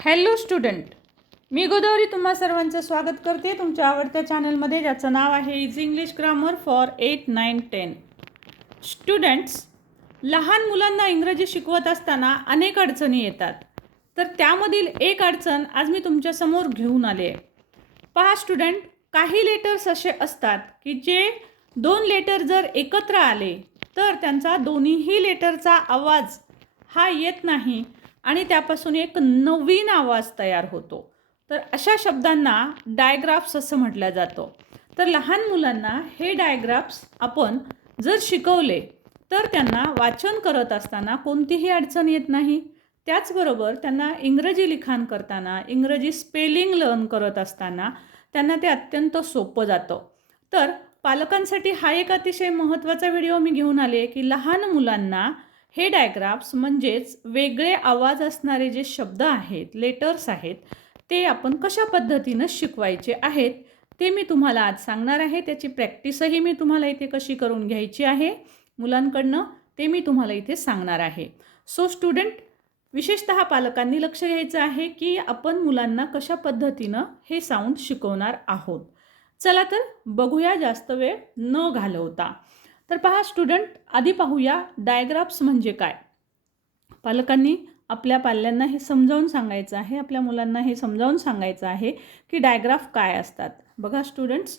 Hello student मी गोदावरी तुम्हा सर्वांचं स्वागत करते तुमच्या आवडत्या चॅनलमध्ये ज्याचं नाव आहे is English grammar for eight nine ten students लहान मुलांना इंग्रजी शिकवत असताना अनेक अडचणी येतात. तर त्यामधील एक अडचण आज मी तुमच्यासमोर घेऊन आले आहे. पहा स्टुडंट काही लेटर्स असे असतात की जे दोन लेटर जर एकत्र आले तर त्यांचा दोन्हीही लेटरचा आवाज हा येत नाही. आणि त्यापासून एक नवीन आवाज तयार होतो. तर अशा शब्दांना डायग्राफ्स असं म्हटलं जातं. तर लहान मुलांना हे डायग्राफ्स आपण जर शिकवले तर त्यांना वाचन करत असताना कोणतीही अडचण येत नाही. त्याचबरोबर त्यांना इंग्रजी लिखाण करताना इंग्रजी स्पेलिंग लर्न करत असताना त्यांना ते अत्यंत सोपं जातं. तर पालकांसाठी हा एक अतिशय महत्त्वाचा व्हिडिओ मी घेऊन आले की लहान मुलांना हे डायग्राफ्स म्हणजेच वेगळे आवाज असणारे जे शब्द आहेत लेटर्स आहेत ते आपण कशा पद्धतीनं शिकवायचे आहेत ते मी तुम्हाला आज सांगणार आहे. त्याची प्रॅक्टिसही मी तुम्हाला इथे कशी करून घ्यायची आहे मुलांकडनं ते मी तुम्हाला इथे सांगणार आहे. सो स्टुडंट विशेषतः पालकांनी लक्ष द्यायचं आहे की आपण मुलांना कशा पद्धतीनं हे साऊंड शिकवणार आहोत. चला तर बघूया जास्त वेळ न घालवता. तर पहा स्टुडंट आधी पाहूया डायग्राफ्स म्हणजे काय. पालकांनी आपल्या पाल्यांना हे समजावून सांगायचं आहे आपल्या मुलांना हे समजावून सांगायचं आहे की डायग्राफ काय असतात. बघा स्टुडंट्स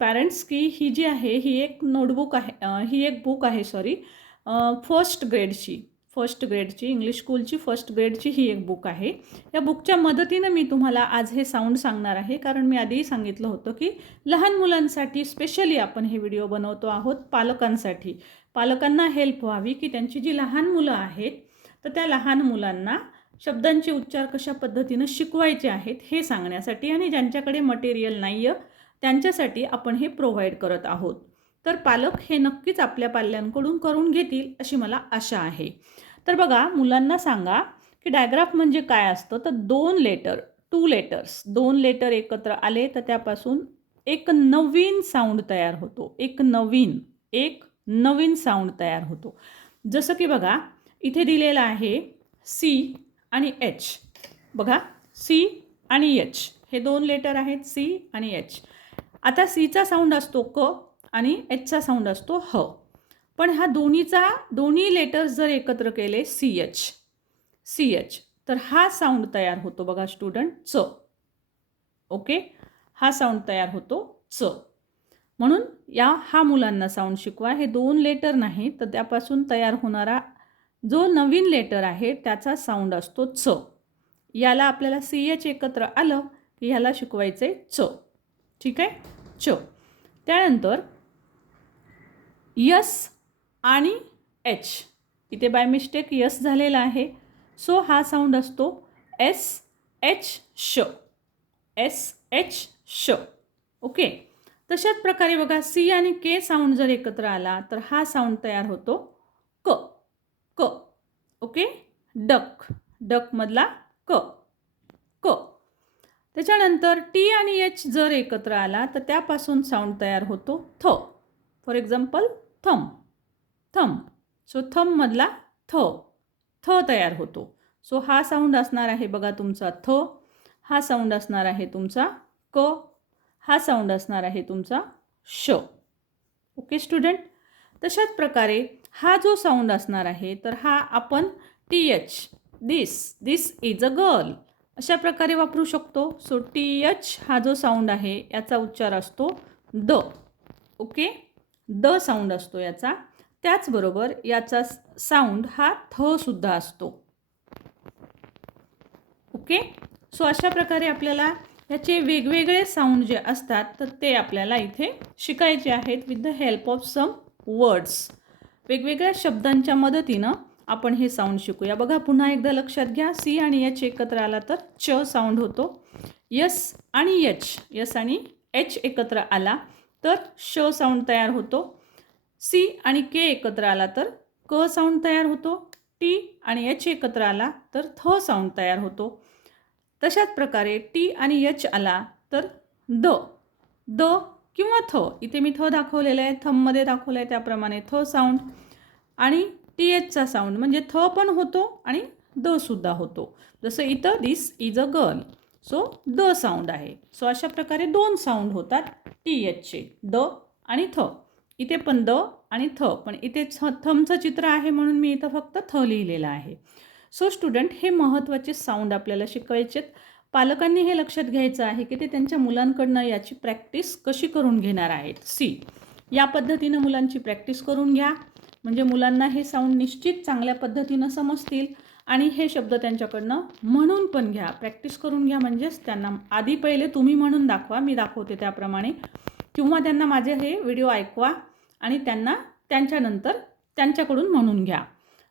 पॅरेंट्स की ही जी आहे ही एक नोटबुक आहे ही एक बुक आहे सॉरी फर्स्ट ग्रेडची फर्स्ट ग्रेडची इंग्लिश स्कूलची फर्स्ट ग्रेडची ही एक बुक आहे. या बुकच्या मदतीनं मी तुम्हाला आज हे साऊंड सांगणार आहे. कारण मी आधीही सांगितलं होतं की लहान मुलांसाठी स्पेशली आपण हे व्हिडिओ बनवतो आहोत पालकांसाठी. पालकांना हेल्प व्हावी की त्यांची जी लहान मुलं आहेत तर त्या लहान मुलांना शब्दांचे उच्चार कशा पद्धतीनं शिकवायचे आहेत हे सांगण्यासाठी आणि ज्यांच्याकडे मटेरियल नाही आहे त्यांच्यासाठी आपण हे प्रोव्हाइड करत आहोत. तर पालक हे नक्कीच आपल्या पाल्यांकडून करून घेतील अशी मला आशा आहे. तर बघा मुलांना सांगा की डायग्राफ म्हणजे काय असतं? तर दोन लेटर टू लेटर्स दोन लेटर एकत्र आले तर त्यापासून एक नवीन साऊंड तयार होतो. एक नवीन एक नवीन साऊंड तयार होतो. जसं की बघा इथे दिलेलं आहे सी आणि एच बघा सी आणि एच हे दोन लेटर आहेत सी आणि एच आता सीचा साऊंड असतो क आणि एचचा साऊंड असतो ह. पण हा दोन्हीचा दोन्ही लेटर्स जर एकत्र केले सी एच सी एच तर हा साऊंड तयार होतो बघा स्टुडंट च. ओके हा साऊंड तयार होतो च. म्हणून या हा मुलांना साऊंड शिकवा. हे दोन लेटर नाही तर त्यापासून तयार होणारा जो नवीन लेटर आहे त्याचा साऊंड असतो च. याला आपल्याला सी एच एकत्र आलं की ह्याला शिकवायचं आहे च. ठीक आहे? च. त्यानंतर यस आणि एच इथे बाय मिस्टेक यस झालेला आहे. सो हा साऊंड असतो एस एच श एस एच श ओके तशाच प्रकारे बघा सी आणि के साऊंड जर एकत्र आला तर हा साऊंड तयार होतो क. क. Okay duck. डकमधला क. क. त्याच्यानंतर टी आणि एच जर एकत्र आला तर त्यापासून साऊंड तयार होतो थ. For example thumb thumb. So थममधला थ. थ तयार होतो. सो हा साऊंड असणार आहे बघा तुमचा थ. हा साऊंड असणार आहे तुमचा क. हा साऊंड असणार आहे तुमचा श. ओके स्टुडंट तशाच प्रकारे हा जो साऊंड असणार आहे तर हा आपण T H this this is a girl अशा प्रकारे वापरू शकतो. सो टी एच हा जो साऊंड आहे याचा उच्चार असतो द. ओके द साऊंड असतो याचा. त्याचबरोबर याचा साऊंड हा थ सुद्धा असतो. ओके सो अशा प्रकारे आपल्याला याचे वेगवेगळे साऊंड जे असतात तर ते आपल्याला इथे शिकायचे आहेत with the help of some words वेगवेगळ्या शब्दांच्या मदतीनं आपण हे साऊंड शिकूया. बघा पुन्हा एकदा लक्षात घ्या. सी आणि एच एकत्र आला तर च साऊंड होतो. यस आणि यच यस आणि एच एकत्र आला तर श साऊंड तयार होतो. सी आणि के एकत्र आला तर क साऊंड तयार होतो टी आणि एच एकत्र आला तर थ साऊंड तयार होतो. तशाच प्रकारे टी आणि एच आला तर द द किंवा थ. इथे मी थ दाखवलेलं आहे थममध्ये दाखवलं आहे त्याप्रमाणे थ साऊंड आणि टी एचचा साऊंड म्हणजे थ पण होतो आणि द सुद्धा होतो. जसं इथं this is a girl so the sound आहे. सो अशा प्रकारे दोन साऊंड होतात टी एचचे द आणि थ. इथे पण द आणि थ पण इथे छ थमचं चित्र आहे म्हणून मी इथं फक्त थ लिहिलेलं आहे. सो स्टुडंट हे महत्त्वाचे साऊंड आपल्याला शिकवायचेत. पालकांनी हे लक्षात घ्यायचं आहे की ते त्यांच्या मुलांकडनं याची प्रॅक्टिस कशी करून घेणार आहेत? सी या पद्धतीनं मुलांची प्रॅक्टिस करून घ्या. म्हणजे मुलांना हे साऊंड निश्चित चांगल्या पद्धतीनं समजतील आणि हे शब्द त्यांच्याकडनं म्हणून पण घ्या. प्रॅक्टिस करून घ्या म्हणजेच त्यांना आधी पहिले तुम्ही म्हणून दाखवा. मी दाखवते त्याप्रमाणे. किंवा त्यांना माझे हे व्हिडिओ ऐकवा आणि त्यांना त्यांच्यानंतर त्यांच्याकडून म्हणून घ्या.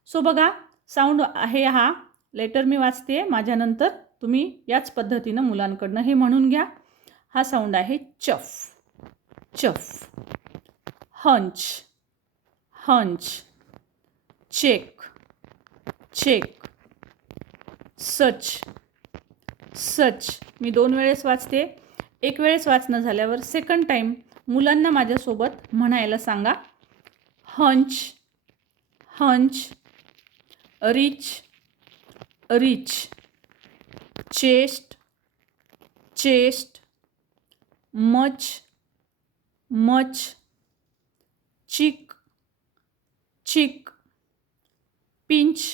सो बघा साऊंड आहे हा. लेटर मी वाचते माझ्यानंतर तुम्ही याच पद्धतीनं मुलांकडनं हे म्हणून घ्या. हा साऊंड आहे chaff. Chaff. Hunch. Hunch. Check. Check. Such. Such. मी दोन वेळेस वाचते. एक वेळेस वाचणं झाल्यावर सेकंड टाईम मुलांना माझ्यासोबत म्हणायला सांगा hunch hunch rich rich chest chest much much chick chick pinch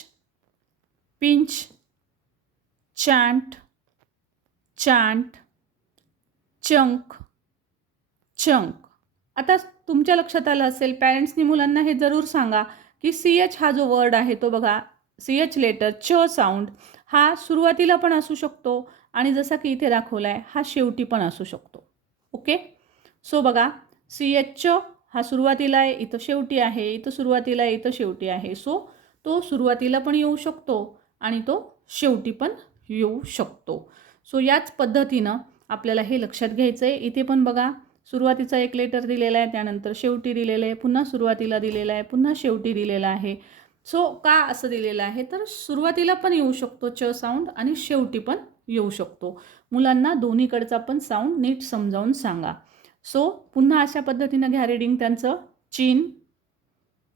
pinch chant chant chunk. Chunk. आता तुमच्या लक्षात आलं असेल पॅरेंट्सनी मुलांना हे जरूर सांगा की सी एच हा जो वर्ड आहे तो बघा सी एच लेटर च साऊंड हा सुरुवातीला पण असू शकतो आणि जसा की इथे दाखवला आहे हा शेवटी पण असू शकतो. ओके सो बघा सी एच च हा सुरुवातीला आहे इथं शेवटी आहे इथं सुरुवातीला आहे इथं शेवटी आहे. सो तो सुरुवातीला पण येऊ शकतो आणि तो शेवटी पण येऊ शकतो. सो याच पद्धतीनं आपल्याला हे लक्षात घ्यायचं आहे इथे पण बघा सुरुवातीचा एक लेटर दिलेला आहे त्यानंतर शेवटी दिलेलं आहे पुन्हा सुरुवातीला दिलेला आहे पुन्हा शेवटी दिलेला आहे. सो का असं दिलेलं आहे? तर सुरुवातीला पण येऊ शकतो च साऊंड आणि शेवटी पण येऊ शकतो. मुलांना दोन्हीकडचा पण साऊंड नीट समजावून सांगा. सो पुन्हा अशा पद्धतीनं घ्या रिडिंग त्यांचं. Chin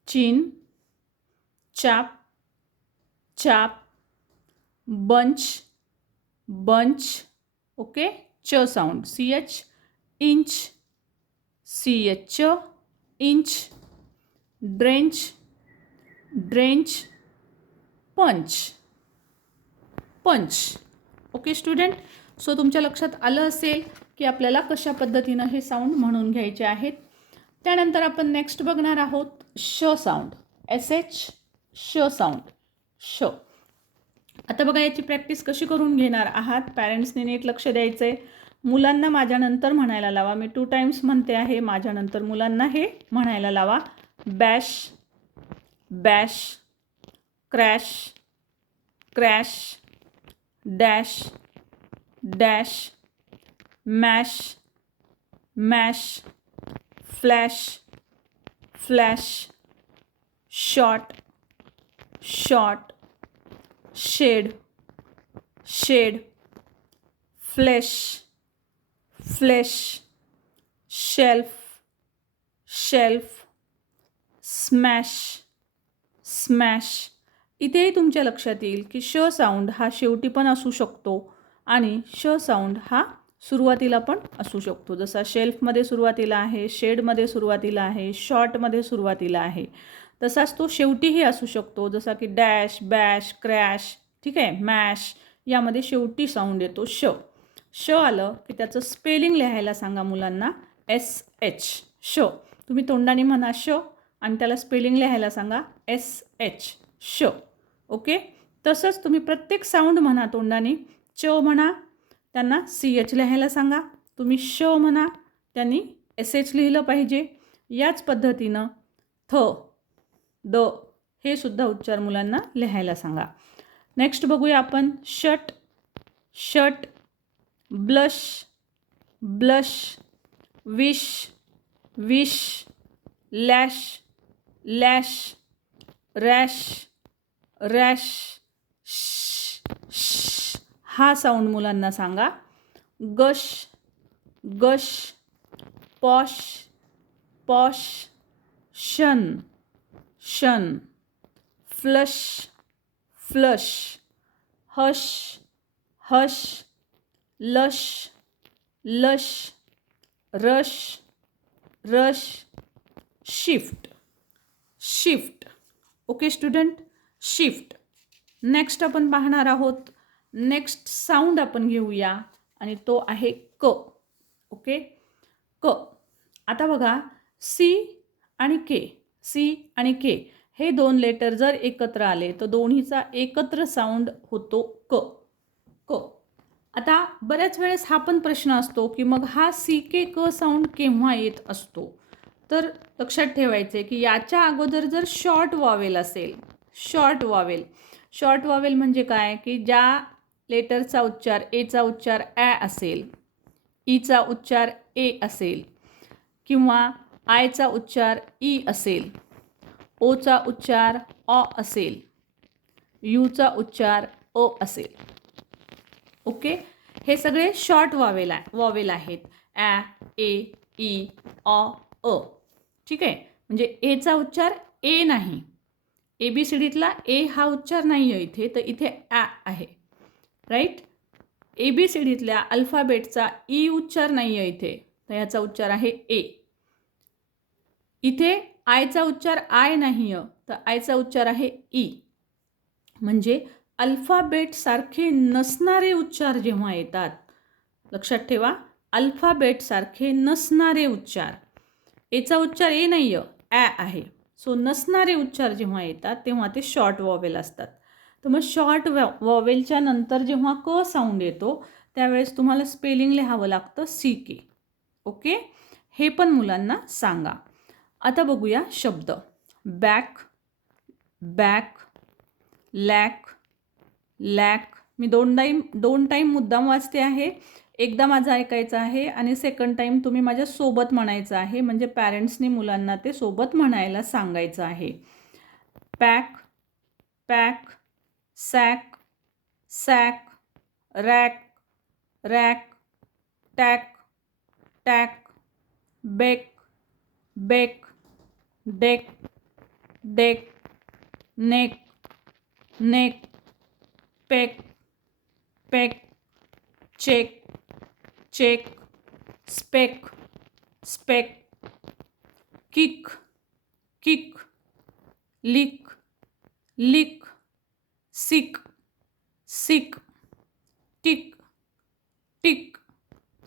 chin chap chap bunch bunch okay च sound C H inch C H च inch drench drench punch punch okay student so तुमच्या लक्षात आलं असेल की आपल्याला कशा पद्धतीनं हे साऊंड म्हणून घ्यायचे आहेत. त्यानंतर आपण नेक्स्ट बघणार आहोत श साऊंड एस एच श साऊंड श. आता बघा याची प्रॅक्टिस कशी करून घेणार आहात? पॅरेंट्सने नीट लक्ष द्यायचं आहे मुलांना माझ्यानंतर म्हणायला लावा. मी टू टाईम्स म्हणते आहे माझ्यानंतर मुलांना हे म्हणायला लावा. Bash bash crash crash dash dash mash mash flash flash shot shot shed shed flash flash shelf shelf smash smash. इथेही तुमच्या लक्षात येईल की श साऊंड हा शेवटी पण असू शकतो आणि श साऊंड हा सुरुवातीला पण असू शकतो. जसा शेल्फमध्ये सुरुवातीला आहे शेडमध्ये सुरुवातीला आहे शॉर्टमध्ये सुरुवातीला आहे. तसाच तो शेवटीही असू शकतो. जसा की डॅश बॅश क्रॅश ठीक आहे? मॅश यामध्ये शेवटी साऊंड येतो श. श आलं की त्याचं स्पेलिंग लिहायला सांगा मुलांना. S H. श. तुम्ही तोंडाने म्हणा श आणि त्याला स्पेलिंग लिहायला सांगा. S H. श. ओके? तसंच तुम्ही प्रत्येक साऊंड म्हणा तोंडाने. च म्हणा त्यांना सी एच लिहायला सांगा. तुम्ही श म्हणा त्यांनी एस एच लिहिलं पाहिजे. याच पद्धतीनं थ द हे सुद्धा उच्चार मुलांना लिहायला सांगा. नेक्स्ट बघूया आपण. Shut shut blush blush wish wish lash lash rash rash श हा साऊंड मुलांना सांगा. गश गश posh posh shun shun flush flush hush hush lush lush rush rush shift shift okay student shift next आपण पाहणार आहोत. नेक्स्ट साऊंड आपण घेऊया. आणि तो आहे क. ओके क. आता बघा. सी आणि के सी आणि के. हे दोन लेटर जर एकत्र आले तर दोन्हीचा एकत्र साऊंड होतो क. क. आता बऱ्याच वेळेस हा पण प्रश्न असतो की मग हा सी के क साऊंड केव्हा येत असतो? तर लक्षात ठेवायचे की याच्या अगोदर जर शॉर्ट वॉवेल असेल शॉर्ट वॉवेल. शॉर्ट वॉवेल म्हणजे काय? की ज्या लेटरचा उच्चार एचा उच्चार ॲ असेल ईचा उच्चार ए असेल किंवा आयचा उच्चार ई असेल. ओचा उच्चार ऑ असेल. यूचा उच्चार अ असेल. ओके? हे सगळे शॉर्ट वॉवेल आहे वॉवेल आहेत. ॲ ए ई ऑ अ. ठीक आहे? म्हणजे एचा उच्चार ए नाही. ए बी सी डीतला ए हा उच्चार नाही आहे इथे तर इथे ॲ आहे. राईट? ए बी सी डीतल्या अल्फाबेटचा ई उच्चार नाही आहे इथे तर याचा उच्चार आहे ए. इथे आयचा उच्चार आय नाही तर आयचा उच्चार आहे ई म्हणजे अल्फाबेटसारखे नसणारे उच्चार जेव्हा येतात लक्षात ठेवा अल्फाबेटसारखे नसणारे उच्चार. एचा उच्चार ए नाही ॲ आहे. सो नसणारे उच्चार जेव्हा येतात तेव्हा ते शॉर्ट वॉवेल असतात. तर मग शॉर्ट वॉ वॉवेलच्या नंतर जेव्हा क साऊंड येतो त्यावेळेस तुम्हाला स्पेलिंग लिहावं लागतं सी के ओके हे पण मुलांना सांगा. आता बघूया शब्द. बॅक बॅक लॅक लॅक मी दोन टाईम दोन टाईम मुद्दाम वाचते आहे. एकदा माझं ऐकायचं आहे आणि सेकंड टाईम तुम्ही माझ्या सोबत म्हणायचं आहे. म्हणजे पॅरेंट्सनी मुलांना ते सोबत म्हणायला सांगायचं आहे. Pack pack sack sack rack rack tack tack beck beck deck deck neck neck peck peck check check speck speck kick kick lick lick sick sick tick tick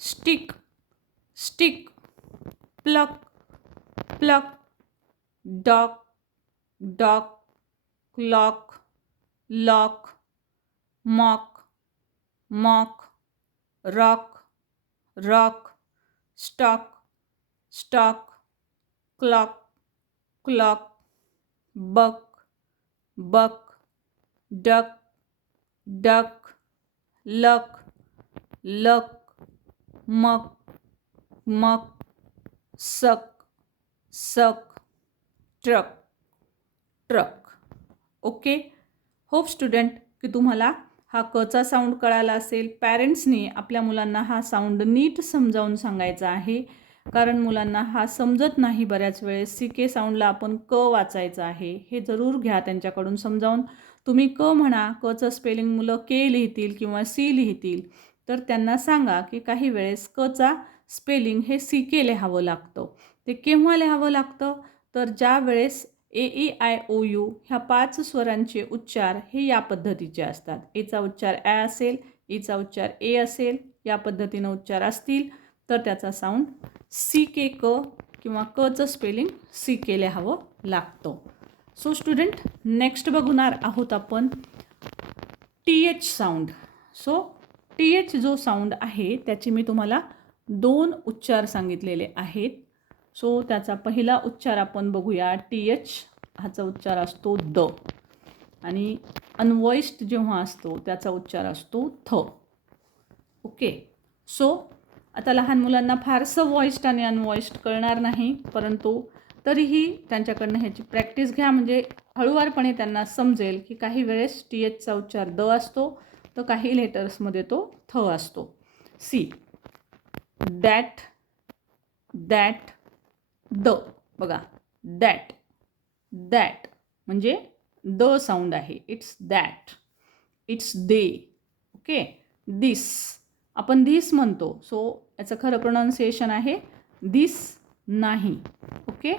stick stick pluck pluck dock dock clock lock mock mock rock rock stock stock clock clock buck buck duck duck luck luck muck muck suck suck truck. Truck. Okay? Hope student की तुम्हाला हा कचा sound कळाला असेल. पॅरेंट्सनी आपल्या मुलांना हा sound नीट समजावून सांगायचा आहे. कारण मुलांना हा समजत नाही बऱ्याच वेळेस. सी के साऊंडला आपण क वाचायचं आहे. हे जरूर घ्या त्यांच्याकडून समजावून. तुम्ही क म्हणा कचं स्पेलिंग मुलं के लिहितील किंवा सी लिहितील तर त्यांना सांगा की काही वेळेस कचा स्पेलिंग हे सी के लिहावं लागतं. ते केव्हा लिहावं लागतं? तर ज्या वेळेस A E I O U ह्या पाच स्वरांचे उच्चार हे या पद्धतीचे असतात. एचा उच्चार ॲ असेल e ईचा उच्चार ए असेल या पद्धतीनं उच्चार असतील तर त्याचा साऊंड सी के क किंवा कचं स्पेलिंग सी के हवं लागतं. सो स्टुडंट नेक्स्ट बघणार आहोत आपण T H sound so T H जो साऊंड आहे त्याचे मी तुम्हाला दोन उच्चार सांगितलेले आहेत. सो त्याचा पहिला उच्चार आपण बघूया. टी एच हाचा उच्चार असतो द. आणि अनवॉइस्ड जेव्हा असतो त्याचा उच्चार असतो थ. ओके सो आता लहान मुलांना फारसं वॉइस्ड आणि अनवॉइस्ड कळणार नाही परंतु तरीही त्यांच्याकडनं ह्याची प्रॅक्टिस घ्या. म्हणजे हळूवारपणे त्यांना समजेल की काही वेळेस टी एचचा उच्चार द असतो तर काही लेटर्समध्ये तो थ असतो. See that that the. बघा. दॅट दॅट म्हणजे द साऊंड आहे. It's that it's they okay this आपण दिस म्हणतो. सो याचं खरं प्रोनाऊन्सिएशन आहे दिस नाही. ओके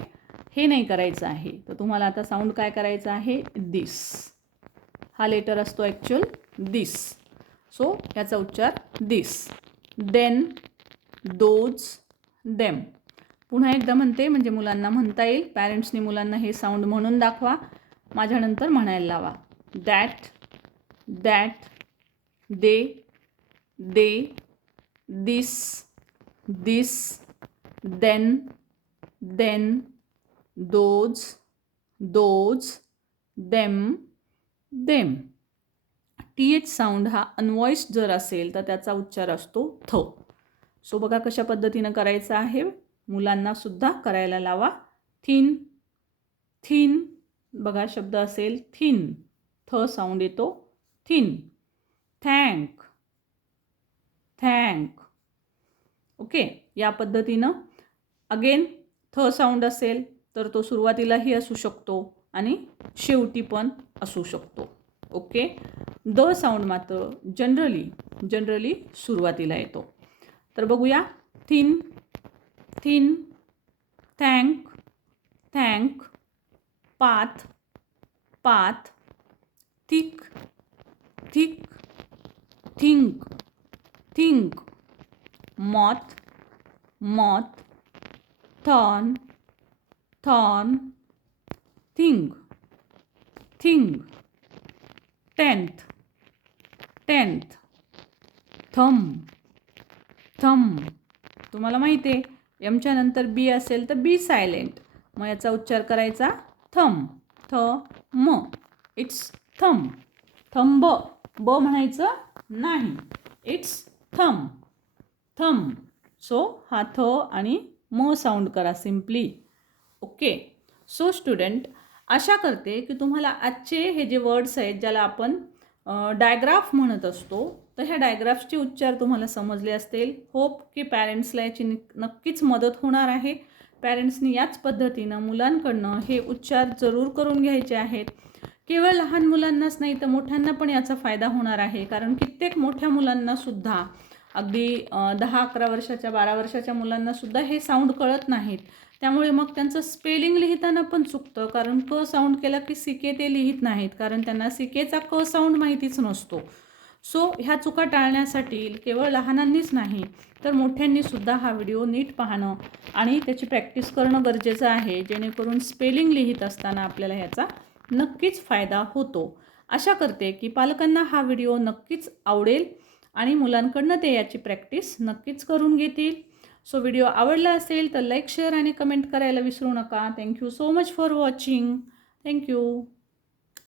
हे नाही करायचं आहे. तर तुम्हाला आता साऊंड काय करायचं आहे? दिस हा लेटर असतो ॲक्च्युअल दिस सो याचा उच्चार दिस देन दोज देम पुन्हा एकदा म्हणते म्हणजे मुलांना म्हणता येईल. पॅरेंट्सनी मुलांना हे साऊंड म्हणून दाखवा. माझ्यानंतर म्हणायला लावा. That that they they this this then then those those them them T H sound हा अनवॉइस्ड जर असेल तर त्याचा उच्चार असतो थ. सो बघा कशा पद्धतीनं करायचं आहे. मुलांनासुद्धा करायला लावा. थिन थिन बघा शब्द असेल थिन. थ साऊंड येतो. थिन. Thank thank. ओके या पद्धतीनं. अगेन थ साऊंड असेल तर तो सुरुवातीलाही असू शकतो आणि शेवटी पण असू शकतो. ओके? द साऊंड मात्र जनरली जनरली सुरुवातीला येतो. तर बघूया. Thin thin thank thank path path thick thick think think moth moth thorn thorn thing thing tenth tenth thumb thumb तुम्हाला माहिती आहे. एमच्या नंतर बी असेल तर बी सायलेंट. मग याचा उच्चार करायचा थम थ म. इट्स थम थंब ब म्हणायचं नाही. इट्स थम थम सो हा थ आणि म साऊंड करा सिम्पली ओके सो स्टुडंट आशा करते की तुम्हाला आजचे हे जे वर्ड्स आहेत ज्याला आपण डायग्राफ म्हणत असतो. तर ह्या डायग्राफ्सचे उच्चार तुम्हाला समजले असतील. होप की पॅरेंट्सला याची नक्कीच मदत होणार आहे. पॅरेंट्सनी याच पद्धतीनं मुलांकडनं हे उच्चार जरूर करून घ्यायचे आहेत. केवळ लहान मुलांनाच नाही तर मोठ्यांना पण याचा फायदा होणार आहे. कारण कित्येक मोठ्या मुलांनासुद्धा अगदी दहा अकरा वर्षाच्या बारा वर्षाच्या मुलांनासुद्धा हे साऊंड कळत नाहीत. त्यामुळे मग त्यांचं स्पेलिंग लिहिताना पण चुकतं कारण क साऊंड केला की सिके ते लिहित नाहीत कारण त्यांना सिकेचा क साऊंड माहितीच नसतो. सो ह्या चुका टाळण्यासाठी केवळ लहानांनीच नाही तर मोठ्यांनीसुद्धा हा व्हिडिओ नीट पाहणं आणि त्याची प्रॅक्टिस करणं गरजेचं आहे जेणेकरून स्पेलिंग लिहित असताना आपल्याला ह्याचा नक्कीच फायदा होतो. आशा करते की पालकांना हा व्हिडिओ नक्कीच आवडेल आणि मुलांकडनं ते याची प्रॅक्टिस नक्कीच करून घेतील. सो व्हिडिओ आवडला असेल तर लाईक शेअर आणि कमेंट करायला विसरू नका. Thank you so much for watching thank you